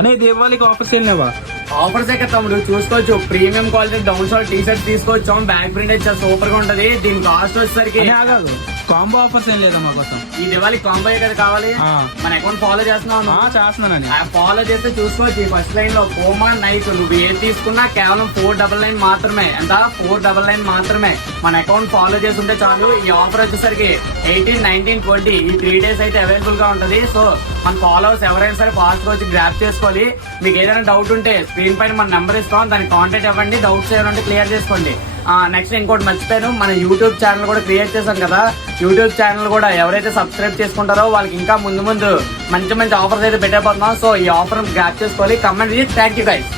అనే దీపావళికి offers వెళ్ళినావా? Offers ఎక్కడ తమ్ముడు చూసుకోవచ్చు. Premium quality down short T shirt తీసుకోవచ్చు. బ్యాక్ ప్రింట్ అయితే సూపర్ గా ఉంటది. దీని కాస్ట్ వచ్చేసరికి ఆగదు, కాంబో ఆఫర్స్ ఏం లేదా మా కోసం? ఈ దివాళి కాంబో కదా కావాలి. మన అకౌంట్ ఫాలో చేస్తున్నావు? చేస్తున్నానని ఫాలో చేస్తే చూసుకోవచ్చు. ఫస్ట్ లైన్ లో కోమా నైట్ నువ్వు ఏది తీసుకున్నా కేవలం 499 మాత్రమే. ఎంత 499 మాత్రమే. మన అకౌంట్ ఫాలో చేస్తుంటే చాలు. ఈ ఆఫర్ వచ్చేసరికి 18, 19, 20 ఈ 3 days అయితే అవైలబుల్ గా ఉంటది. సో మన ఫాలోవర్స్ ఎవరైనా సరే ఫాస్ట్ గా వచ్చి గ్రాప్ చేసుకోవాలి. మీకు ఏదైనా డౌట్ ఉంటే స్క్రీన్ పైన మన నెంబర్ ఇస్తాం, దానికి కాంటాక్ట్ అవ్వండి. డౌట్స్ ఏమైనా క్లియర్ చేసుకోండి. నెక్స్ట్ ఇంకోటి మర్చిపోయాను, మన యూట్యూబ్ ఛానల్ కూడా క్రియేట్ చేశాం కదా. యూట్యూబ్ ఛానల్ కూడా ఎవరైతే సబ్స్క్రైబ్ చేసుకుంటారో వాళ్ళకి ఇంకా ముందు మంచి ఆఫర్స్ అయితే పెట్టేపోతున్నాం. సో ఈ ఆఫర్ గ్రాప్ చేసుకోవాలి. Comment thank you guys.